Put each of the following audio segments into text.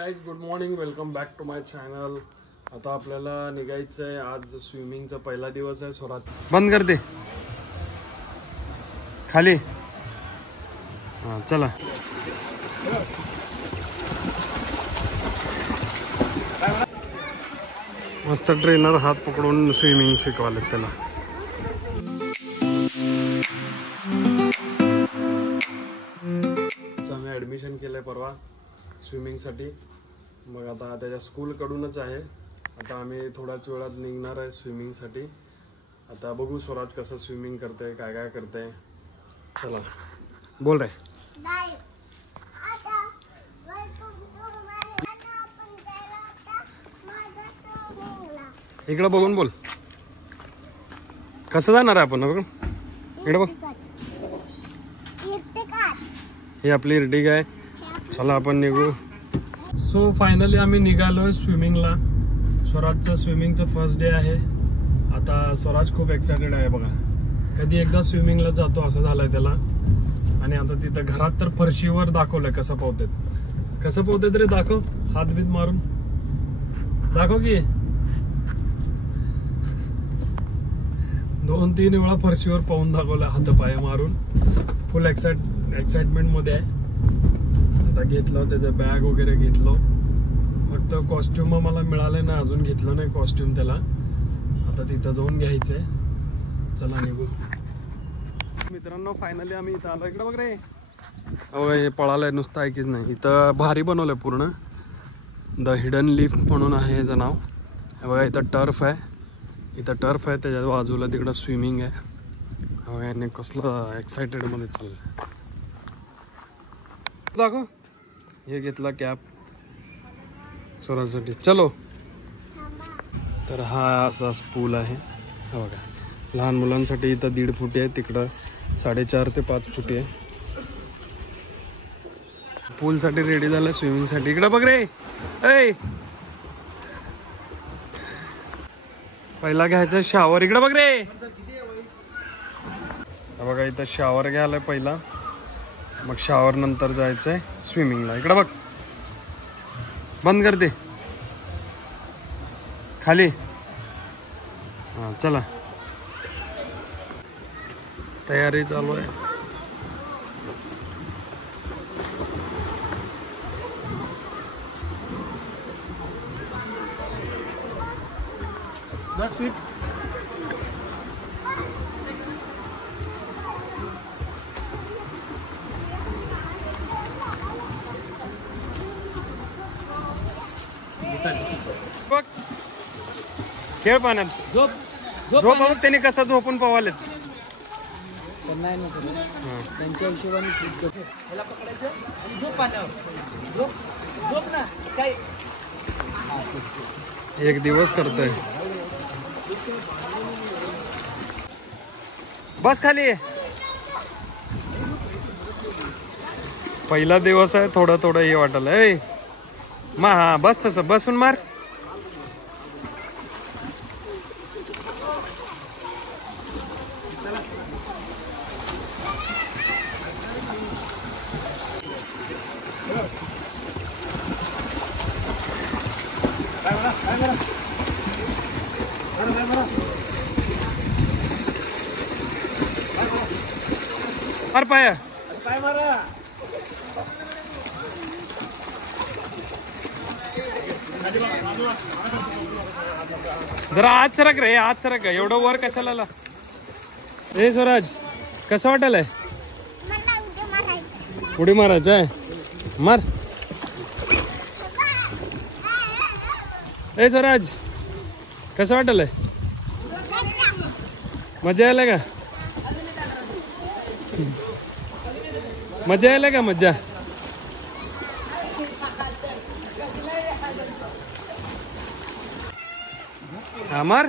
Guys good morning, welcome back to my channel. आता आपल्याला निघायचं आहे. आज स्विमिंगचा पहिला दिवस आहे. स्वराज बंद करते खाली. हां चला. मस्त ट्रेनर हात पकडून स्विमिंग शिकवाले त्याला. मी ॲडमिशन केलं आहे परवा स्विमिंगसाठी. मग आता त्याच्या स्कूलकडूनच आहे. आता आम्ही थोड्याच वेळात निघणार आहे स्विमिंगसाठी. आता बघू स्वराज कसं स्विमिंग करते, काय काय करते. चला बोल रे. इकडं बघून बोल. कसं जाणार आहे आपण? बघ इकडे बघ. ही आपली इर्टिगा आहे. चला आपण निघू. सो फायनली आम्ही निघालोय स्विमिंगला. स्वराजचं स्विमिंगचं फर्स्ट डे आहे. आता स्वराज खूप एक्सायटेड आहे बघा. कधी एकदा स्विमिंगला जातो असं झालंय त्याला. आणि आता तिथं घरात तर फरशीवर दाखवलंय कसं पोहतात. कसं पोहतात रे? दाखव. हात बीत मारून दाखव की. 2-3 वेळा फरशीवर पाहून दाखवलं हातपाय मारून. फुल एक्साइटमेंट मध्ये आहे. आता घेतलं त्याचं बॅग वगैरे घेतलं. फक्त कॉस्ट्युम मला मिळालं ना, अजून घेतलं नाही कॉस्ट्युम त्याला. आता तिथं जाऊन घ्यायचंय. चला निघू. मित्रांनो फायनली आम्ही इथं आलो. इकडे बघ रे. हो हे पळालंय नुसतं ऐकीच नाही. इथं भारी बनवलंय पूर्ण. द हिडन लीफ म्हणून आहे ह्याचं नाव. हे बघा इथं टर्फ आहे. इथं टर्फ आहे त्याच्या बाजूला तिकडं स्विमिंग आहे. हो याने कसलं एक्सायटेड मध्ये चाललंय. दाखव. हे घेतला कॅप स्वराजसाठी. चलो. तर हा असा पूल आहे. हा बघा लहान मुलांसाठी इथं 1.5 फुटी आहे. तिकडं 4.5 ते 5 फुटी आहे. पूलसाठी रेडी झालं स्विमिंगसाठी. इकडं बघ रे. ऐ पहिला घ्यायचं शावर. इकडं बघ रे. बघा इथं शावर घ्यायला पहिला, मग शावर नंतर जायचंय स्विमिंगला. इकडं बघ. बंद करते खाली. हां चला. तयारी चालू आहे. बघ खेळ पाण्यात. झोप बघ त्याने कसा झोपून पवालेत. नाही ना सर, त्यांच्या हिशोबाने ह्याला पकडायचं आणि झोप पाण्यावर. झोप ना काय. एक दिवस करतोय. बस खाली. पहिला दिवस आहे. थोडं थोडं हे वाटलं. ए मा हा बस तसं बसून मार. मार पाया. काय मारा. जरा आत सरक रे. आत सरक. एवढं वर कशाला. ए स्वराज कसं वाटलंय? उडी मारायचं आहे. मार. ए स्वराज कसं वाटलंय? मजा यायला का? मजा यायला का? मजा. हा मार.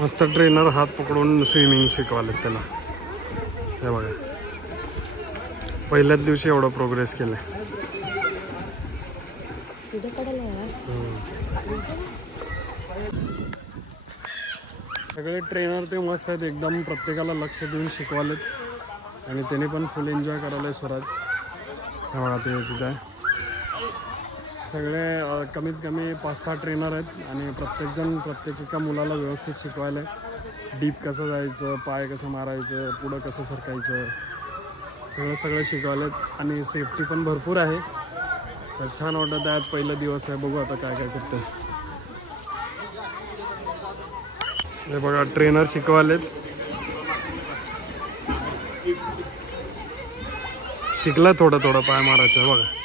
मस्त ट्रेनर हात पकडून स्विमिंग शिकवालेत त्याला. हे बघा पहिल्याच दिवशी एवढं प्रोग्रेस केलंय. सगळे ट्रेनर ते मस्त आहेत एकदम, प्रत्येकाला लक्ष देऊन शिकवालेत आणि त्याने पण फुल एन्जॉय करायला स्वराज. हे बघा ते तिथं आहे. सगळे कमीत कमी 5-6 ट्रेनर आहेत आणि प्रत्येकजण प्रत्येका मुलाला व्यवस्थित शिकवायला. डीप कसं जायचं, पाय कसं मारायचं, पुढं कसं सरकायचं, सगळं शिकवायलेत आणि सेफ्टी पण भरपूर आहे. तर छान वाटत आहे. आज पहिला दिवस आहे, बघू आता काय काय करतो. हे बघा ट्रेनर शिकवालेत. शिकला थोडं थोडं पाय मारायचं. बघा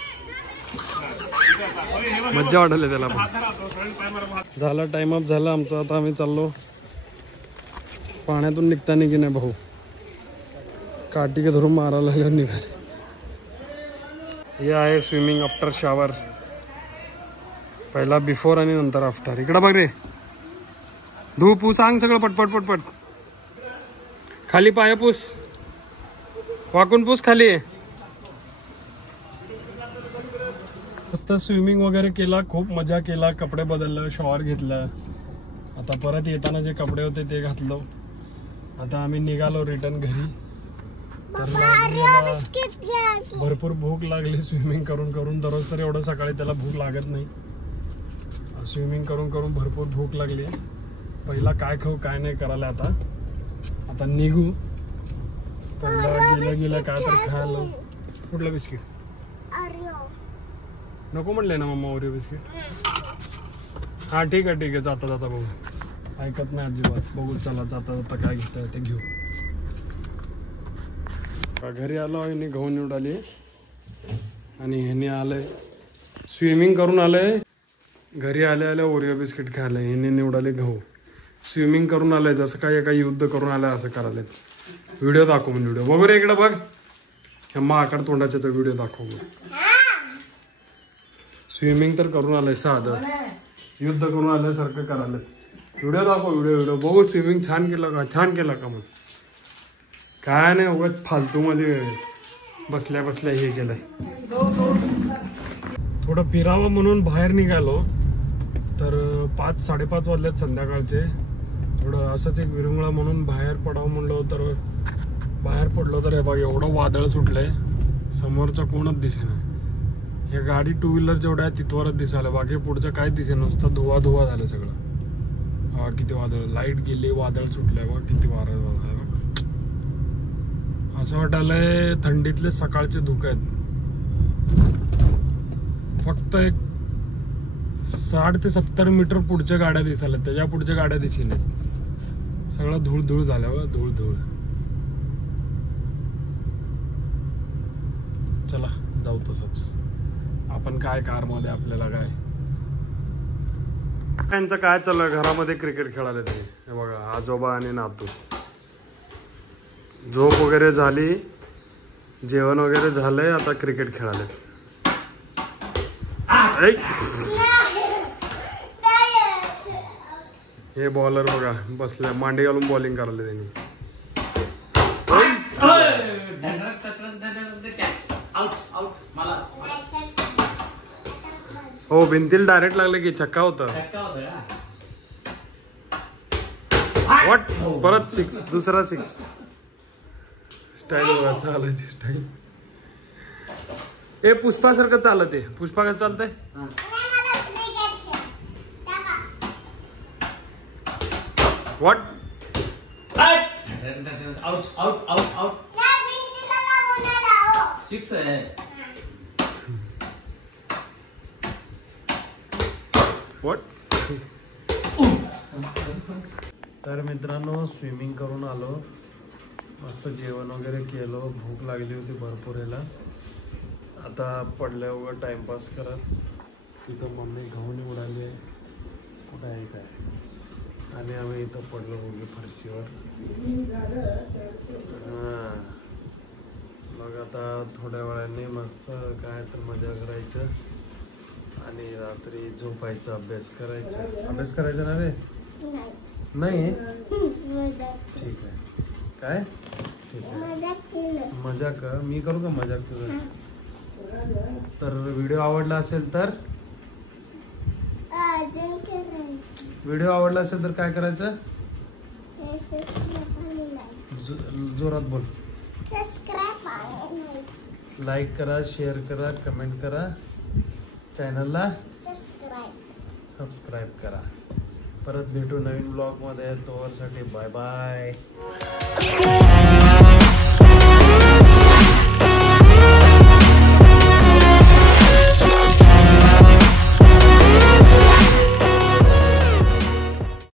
मज्जा वाटली त्याला पण. झाला टाइम अप झाला आमचा. आता आम्ही चाललो पाण्यातून निघताना की नाही भाऊ काठी धरून मारायला निघाले. हे आहे स्विमिंग आफ्टर शॉवर. पहिला बिफोर आणि नंतर आफ्टर. इकडं बघ रे. धू पूस सांग सगळं पटपट पटपट. खाली पाय पूस, वाकून पूस खाली. मस्त स्विमिंग वगैरे केला, खूप मजा केला. कपडे बदललं, शॉवर घेतलं. आता परत येताना जे कपडे होते ते घातलो. आता आम्ही निघालो रिटर्न घरी. भरपूर भूक लागली स्विमिंग करून करून. दररोज तर एवढं सकाळी त्याला भूक लागत नाही. स्विमिंग करून करून भरपूर भूक लागली. पहिला काय खाऊ काय नाही करायला. आता निघू. पहिला गेलं काय तर खायला. कुठलं बिस्किट नको म्हणले ना मम्मा? Oreo biscuit. हा ठीक आहे जाता जाता बघू. ऐकत नाही अजिबात. बघू चला जाता जाता काय घेता ते घेऊ. घरी आलो आणि गहू निवडाली आणि ह्याने आलंय स्विमिंग करून आलंय. घरी आल्या ओरिओ बिस्किट खायला. ह्याने निवडाले गहू. स्विमिंग करून आलंय जसं काय एका युद्ध करून आलंय असं करायला. व्हिडिओ दाखव म्हणजे व्हिडिओ बघू रे इकडे बघ. ह्या माकड तोंडाच्या व्हिडिओ दाखव. स्विमिंग तर करून आलंय, साधं युद्ध करून आल्यासारखं करायला. व्हिडिओ दाखव व्हिडिओ बघू. स्विमिंग छान केलं का मग? काय नाही उगाच फालतू मध्ये बसल्या हे केलंय. थोडं फिरावं म्हणून बाहेर निघालो तर 5-5:30 वाजल्यात संध्याकाळचे. थोडं असंच एक विरंगुळा म्हणून बाहेर पडावं म्हणलो तर बाहेर पडलो तर हे बघ एवढं वादळ सुटलंय. समोरचं कोणच दिसेना. हे गाडी 2 व्हीलर जेवढ्या आहे तिथवरच दिसायला. बाकी पुढचं काय दिसेना. नुसतं धुवा झालं सगळं. हा किती वादळ. लाईट गेली, वादळ सुटलंय बघ. किती वादळ बघ. असं वाटायलंय थंडीतले सकाळचे धुके आहेत. फक्त एक 60 ते 70 मीटर पुढच्या गाड्या दिसायला. त्याच्या पुढच्या गाड्या दिसेना. सगळं धूळ झाल्यावर धूळ. चला जाऊ तसंच. आपण काय कार मध्ये आपल्याला काय. त्यांचं काय चाललंय घरामध्ये क्रिकेट खेळायला. ते हे बघा आजोबा आणि नातू. झोप वगैरे झाली, जेवण वगैरे झालंय. आता क्रिकेट खेळायला. हे बॉलर बघा बसल्या मांडी घालून बॉलिंग करायला त्यांनी. हो भिंतीला डायरेक्ट लागले की छक्का होता. व्हॉट परत 6 दुसरा 6. स्टाईल बघा चालायची स्टाईल. ए पुष्पासारखं चालत आहे. पुष्पा कसं चालतंय? व्हॉट आउट 6 आहे. व्हॉट. तर मित्रांनो स्विमिंग करून आलो. मस्त जेवण वगैरे केलं. भूक लागली होती भरपूर ह्याला. आता पडल्या उगा टाइमपास करत. तिथं मम्मी गहू निवडाले. कुठं आहे काय आणि आम्ही इथं पडलो उगे फरशीवर. हां मग आता थोड्या वेळाने मस्त काय तर मजा करायचं आणि रात्री झोपायचं. अभ्यास करायचा ना रे. नाही ठीक आहे. काय ठीक आहे. मजाक मी करू का मजाक तुझं? तर व्हिडिओ आवडला असेल तर काय करायचं? जोरात बोल. लाईक करा, शेअर करा, कमेंट करा, चॅनलला सबस्क्राईब करा. परत भेटू नवीन ब्लॉग मध्ये. तोवरसाठी बाय बाय.